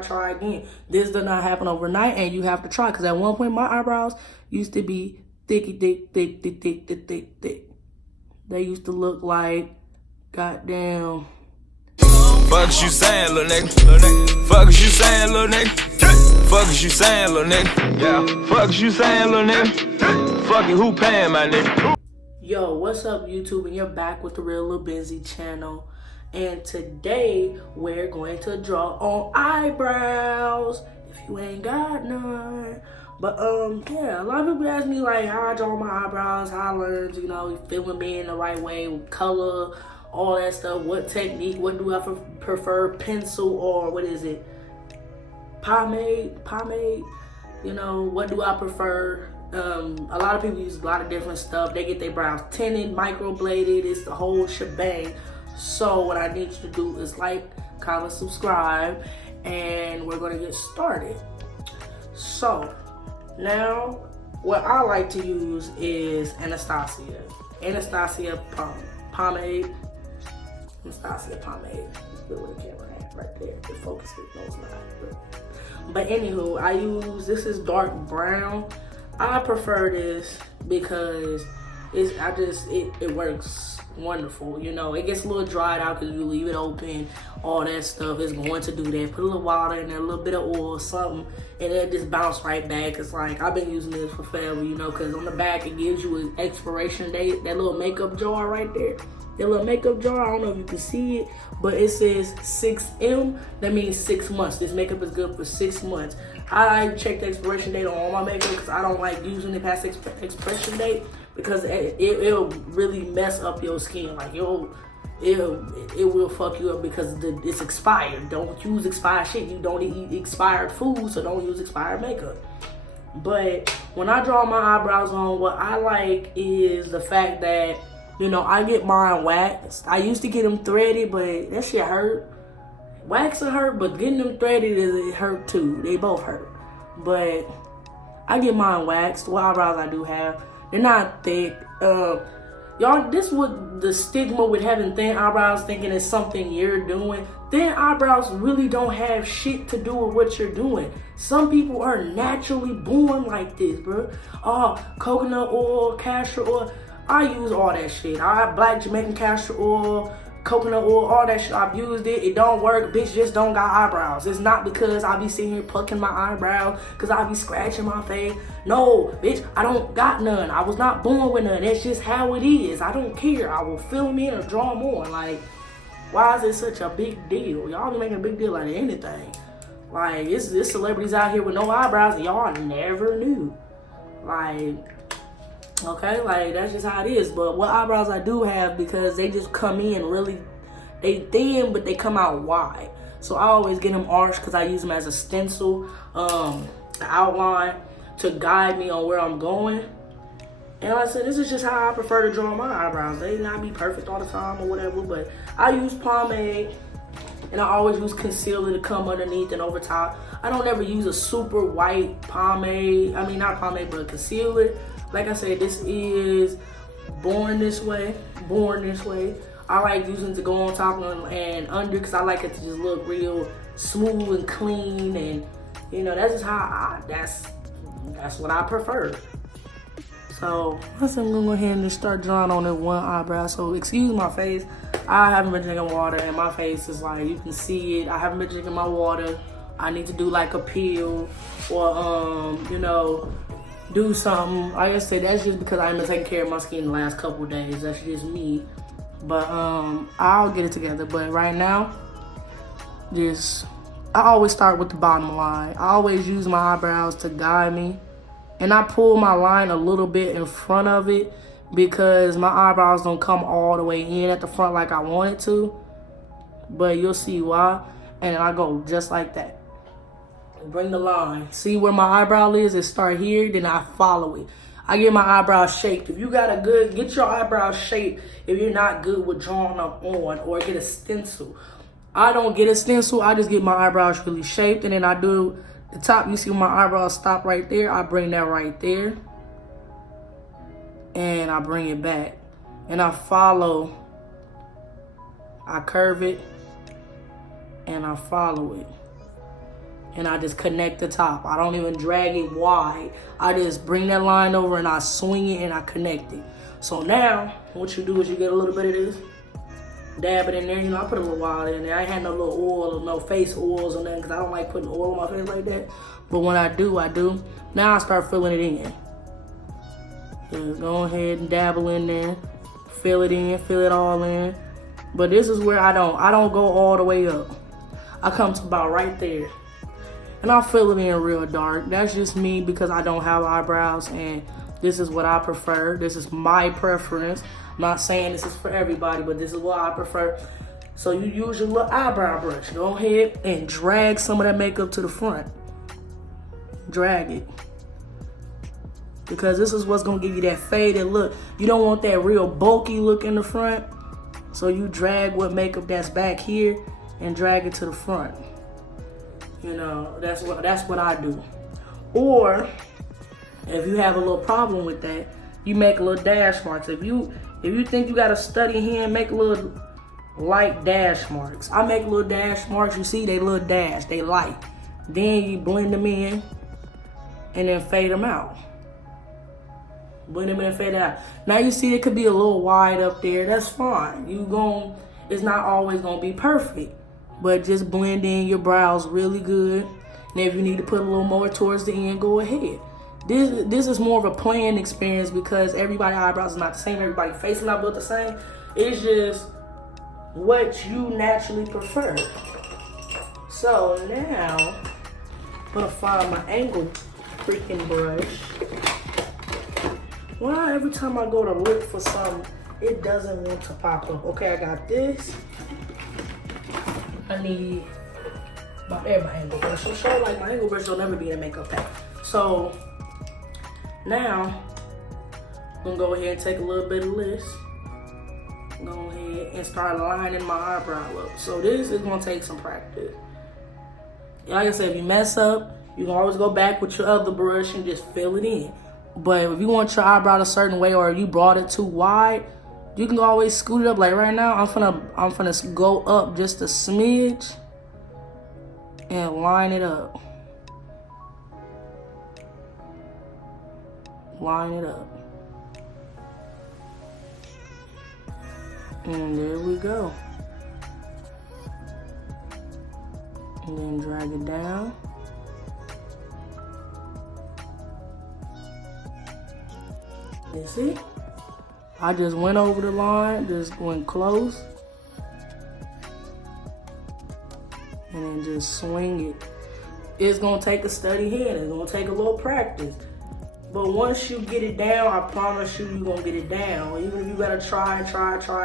try again. This does not happen overnight, and you have to try. Because at one point, my eyebrows used to be thick. They used to look like, goddamn. Fuck you saying, little nigga. Fuck you saying, little nigga. Fuck you saying, little nigga. Yeah. Fuck you saying, little nigga. Fucking who paying my nigga? Yo, what's up, YouTube? And you're back with the Real Lul Benzie channel. And today we're going to draw on eyebrows. If you ain't got none. But yeah, a lot of people ask me like how I draw my eyebrows, how I learned, you know, filling me in the right way with color, all that stuff. What technique? What do I prefer? Pencil or what is it? Pomade. You know, what do I prefer? A lot of people use a lot of different stuff. They get their brows tinted, microbladed. It's the whole shebang. So what I need you to do is like, comment, subscribe, and we're gonna get started. So now what I like to use is Anastasia pomade. Anastasia pomade. Look where the camera at, right there. The focus is no, it's not. But anywho, I use, this is dark brown. I prefer this because it works wonderful. You know, it gets a little dried out because you leave it open, all that stuff is going to do that. Put a little water in there, a little bit of oil, something, and it just bounce right back. It's like, I've been using this for forever, you know, because on the back it gives you an expiration date. That little makeup jar right there, that little makeup jar, I don't know if you can see it, but it says 6M. That means 6 months. This makeup is good for 6 months. I check the expiration date on all my makeup because I don't like using it past expiration date, because it'll really mess up your skin. Like it will fuck you up because it's expired. Don't use expired shit. You don't eat expired food, so don't use expired makeup. But when I draw my eyebrows on, what I like is the fact that, you know, I get mine waxed. I used to get them threaded, but that shit hurt. Waxing hurt, but getting them threaded, it hurt too. They both hurt. But I get mine waxed. What eyebrows I do have, they're not thick. Y'all, this what the stigma with having thin eyebrows, thinking it's something you're doing. Thin eyebrows really don't have shit to do with what you're doing. Some people are naturally born like this, bro. Coconut oil, castor oil. I use all that shit. I have black Jamaican castor oil, coconut oil, all that shit. I've used it. It don't work. Bitch just don't got eyebrows. It's not because I be sitting here plucking my eyebrows, because I be scratching my face. No, bitch, I don't got none. I was not born with none. That's just how it is. I don't care. I will fill them in or draw them on. Like, why is it such a big deal? Y'all be making a big deal out of anything. Like, there's celebrities out here with no eyebrows and y'all never knew. Like, okay, like that's just how it is. But what eyebrows I do have, because they just come in really, they thin but they come out wide. So I always get them arched because I use them as a stencil, outline to guide me on where I'm going. And like I said, this is just how I prefer to draw my eyebrows. They not be perfect all the time or whatever, but I use pomade and I always use concealer to come underneath and over top. I don't ever use a super white pomade. I mean, not pomade, but concealer. Like I said, this is born this way. I like using it to go on top and under because I like it to just look real smooth and clean, and you know, that's just how that's what I prefer. So I'm gonna go ahead and just start drawing on that one eyebrow. So excuse my face. I haven't been drinking water and my face is like, you can see it. I haven't been drinking my water. I need to do like a peel or you know, do something. Like I said, that's just because I've been taking care of my skin the last couple of days. That's just me. But I'll get it together. But right now, I always start with the bottom line. I always use my eyebrows to guide me. And I pull my line a little bit in front of it because my eyebrows don't come all the way in at the front like I want it to. But you'll see why. And I go just like that. Bring the line. See where my eyebrow is? It start here, then I follow it. I get my eyebrows shaped. If you got get your eyebrows shaped if you're not good with drawing them on, or get a stencil. I don't get a stencil. I just get my eyebrows really shaped, and then I do the top. You see my eyebrows stop right there. I bring that right there, and I bring it back, and I follow. I curve it, and I follow it. and I just connect the top. I don't even drag it wide. I just bring that line over and I swing it and I connect it. So now, what you do is you get a little bit of this, dab it in there. You know, I put a little water in there. I ain't had no little oil or no face oils or nothing because I don't like putting oil on my face like that. But when I do, I do. Now I start filling it in. Just go ahead and dabble in there. Fill it in, fill it all in. But this is where I don't go all the way up. I come to about right there. And I fill it in real dark. That's just me because I don't have eyebrows and this is what I prefer. This is my preference. I'm not saying this is for everybody, but this is what I prefer. So you use your little eyebrow brush. Go ahead and drag some of that makeup to the front. Drag it. Because this is what's gonna give you that faded look. You don't want that real bulky look in the front. So you drag what makeup that's back here and drag it to the front. You know, that's what I do. Or if you have a little problem with that, you make little dash marks. If you think you got a study hand, make little light dash marks. I make little dash marks. You see, they little dash, they light. Then you blend them in and then fade them out. Blend them in and fade out. Now you see it could be a little wide up there. That's fine. It's not always gonna be perfect, but just blend in your brows really good. And if you need to put a little more towards the end, go ahead. This is more of a playing experience because everybody's eyebrows is not the same. Everybody's face is not built the same. It's just what you naturally prefer. So now I'm gonna find my angle freaking brush. Why every time I go to look for something, it doesn't want to pop up? Okay, I got this. I need my angle brush. So show like my angle brush will never be in a makeup pack. So now I'm gonna go ahead and take a little bit of this. Go ahead and start lining my eyebrow up. So this is gonna take some practice. Like I said, if you mess up, you can always go back with your other brush and just fill it in. But if you want your eyebrow a certain way or you brought it too wide, you can always scoot it up. Like right now, I'm finna go up just a smidge and line it up. Line it up. And there we go. And then drag it down. You see? I just went over the line, just went close. And then just swing it. It's gonna take a steady hand, it's gonna take a little practice. But once you get it down, I promise you, you're gonna get it down. Even if you gotta try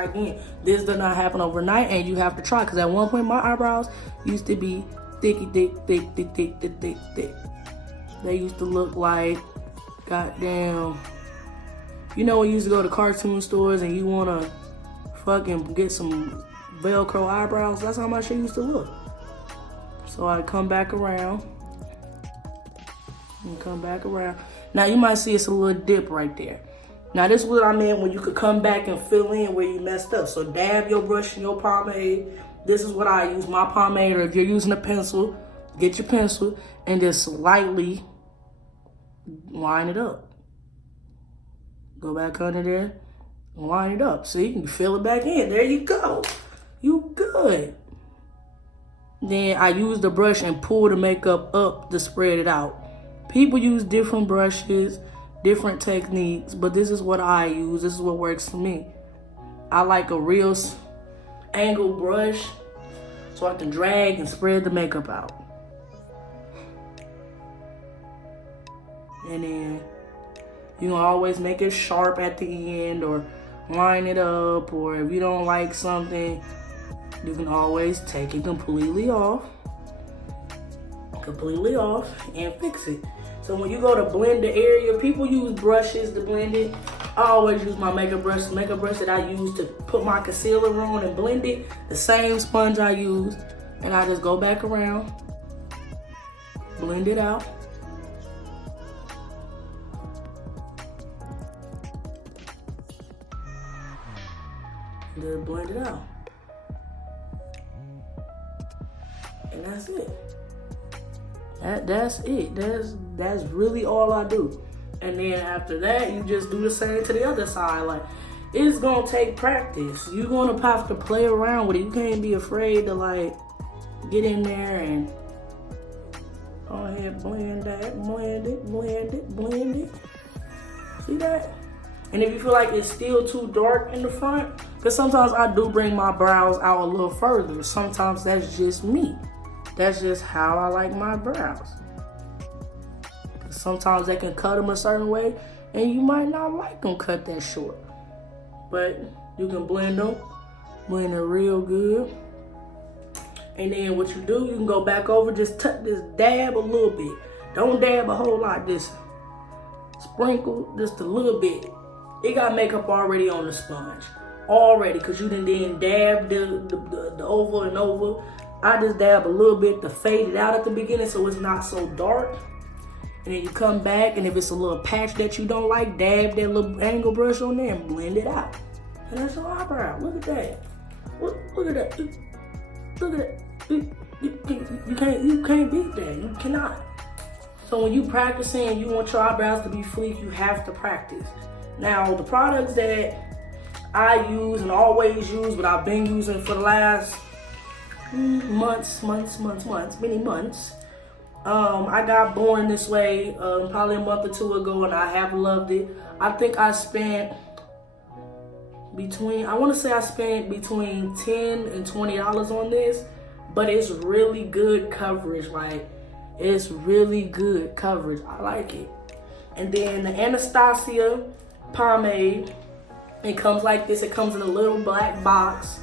again. This does not happen overnight and you have to try. Cause at one point my eyebrows used to be thick. They used to look like, goddamn, you know when you used to go to cartoon stores and you wanna fucking get some Velcro eyebrows? That's how my shit used to look. So I come back around. And come back around. Now you might see it's a little dip right there. Now this is what I meant when you could come back and fill in where you messed up. So dab your brush and your pomade. This is what I use, my pomade, or if you're using a pencil, get your pencil and just lightly line it up. Go back under there, line it up. See, you can fill it back in. There you go. You good. Then I use the brush and pull the makeup up to spread it out. People use different brushes, different techniques, but this is what I use. This is what works for me. I like a real angle brush so I can drag and spread the makeup out. And then you can always make it sharp at the end or line it up, or if you don't like something, you can always take it completely off and fix it. So when you go to blend the area, people use brushes to blend it. I always use my makeup brush. The makeup brush that I use to put my concealer on and blend it, the same sponge I use, and I just go back around, blend it out. Just blend it out. And that's it. That's it. That's really all I do. And then after that, you just do the same to the other side. Like, it's gonna take practice. You're gonna have to play around with it. You can't be afraid to like get in there and go ahead, blend that, blend it. See that? And if you feel like it's still too dark in the front, because sometimes I do bring my brows out a little further. Sometimes that's just me. That's just how I like my brows. Sometimes they can cut them a certain way, and you might not like them cut that short. But you can blend them, blend it real good. And then what you do, you can go back over, just touch this, dab a little bit. Don't dab a whole lot, just sprinkle just a little bit. It got makeup already on the sponge. Already, because you didn't dab the over and over. I just dab a little bit to fade it out at the beginning so it's not so dark. And then you come back, and if it's a little patch that you don't like, dab that little angle brush on there and blend it out. And that's your eyebrow. Look at that. Look at that. Look at that. You can't beat that. You cannot. So when you practicing and you want your eyebrows to be sleek, you have to practice. Now, the products that I use and always use, but I've been using for the last many months. I got born this way probably a month or two ago, and I have loved it. I think I spent between between $10 and $20 on this, but it's really good coverage. Like, it's really good coverage. I like it. And then the Anastasia pomade, it comes like this. It comes in a little black box.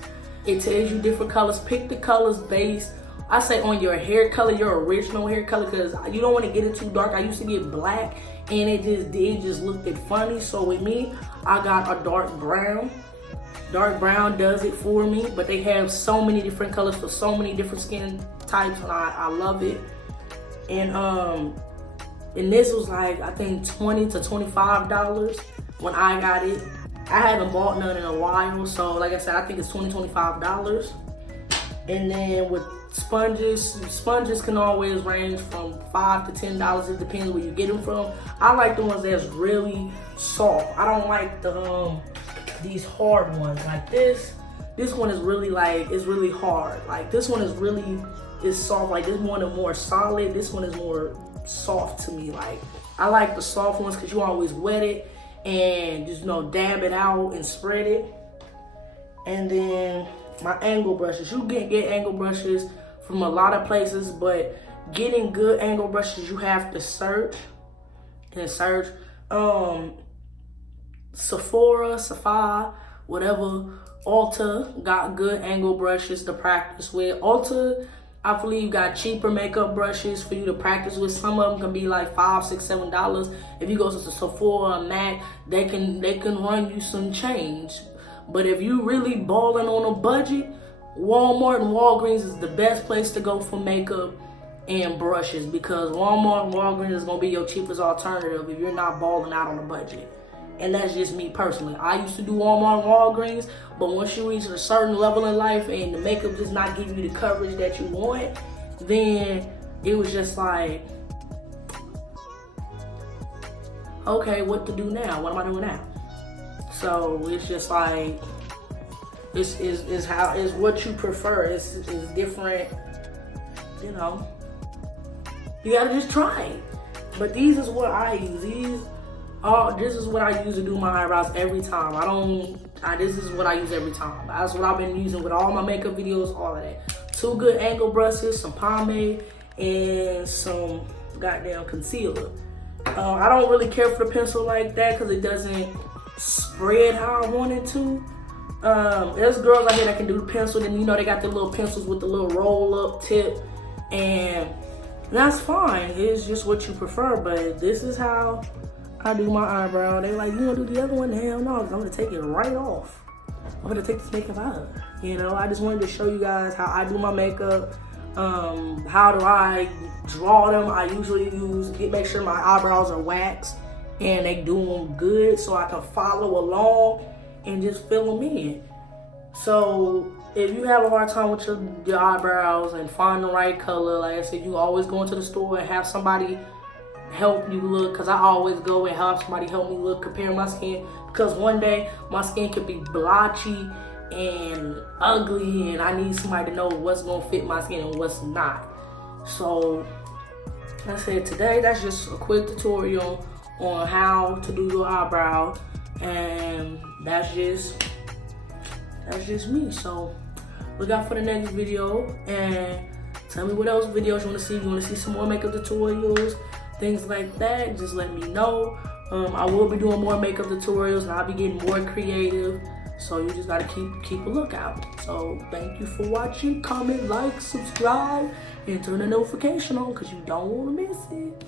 It tells you different colors. Pick the colors based, I say, on your hair color, your original hair color, because you don't want to get it too dark. I used to get black, and it just looked funny. So with me, I got a dark brown. Dark brown does it for me, but they have so many different colors for so many different skin types, and I love it. And this was like, I think $20 to $25 when I got it. I haven't bought none in a while, so like I said, I think it's $20, $25. And then with sponges can always range from $5 to $10. It depends where you get them from. I like the ones that's really soft. I don't like these hard ones like this. This one is really it's really hard. Like, this one is soft. Like, this one is more solid. This one is more soft to me. Like, I like the soft ones because you always wet it and just dab it out and spread it. And then my angle brushes. You can get angle brushes from a lot of places, but getting good angle brushes, you have to search. Sephora, whatever. Ulta got good angle brushes to practice with. Ulta, I believe, got cheaper makeup brushes for you to practice with. Some of them can be like $5, $6, $7. If you go to Sephora or MAC, they can run you some change. But if you really balling on a budget, Walmart and Walgreens is the best place to go for makeup and brushes, because Walmart and Walgreens is gonna be your cheapest alternative if you're not balling out on a budget. And that's just me personally. I used to do Walmart and Walgreens, but once you reach a certain level in life and the makeup does not give you the coverage that you want, then it was just like, okay, what to do now? What am I doing now? So it's just like, it's what you prefer. It's different, you gotta just try it. But these is what I use. This is what I use to do my eyebrows every time. This is what I use every time. That's what I've been using with all my makeup videos, all of that. 2 good angle brushes, some pomade, and some goddamn concealer. I don't really care for the pencil like that because it doesn't spread how I want it to. There's girls out here that can do the pencil, and they got the little pencils with the little roll up tip, and that's fine. It's just what you prefer, but this is how I do my eyebrow. They like, you wanna do the other one? Hell no, because I'm gonna take it right off. I'm gonna take this makeup out. I just wanted to show you guys how I do my makeup. How do I draw them? I usually make sure my eyebrows are waxed and they do them good so I can follow along and just fill them in. So if you have a hard time with your eyebrows and find the right color, like I said, you always go into the store and have somebody help you look, because I always go and have somebody help me look, compare my skin, because one day my skin could be blotchy and ugly and I need somebody to know what's gonna fit my skin and what's not. So like I said, today that's just a quick tutorial on how to do your eyebrow, and that's just me. So look out for the next video and tell me what else videos you want to see. If you want to see some more makeup tutorials, things like that, just let me know. I will be doing more makeup tutorials and I'll be getting more creative. So you just gotta keep a lookout. So thank you for watching. Comment, like, subscribe, and turn the notification on because you don't want to miss it.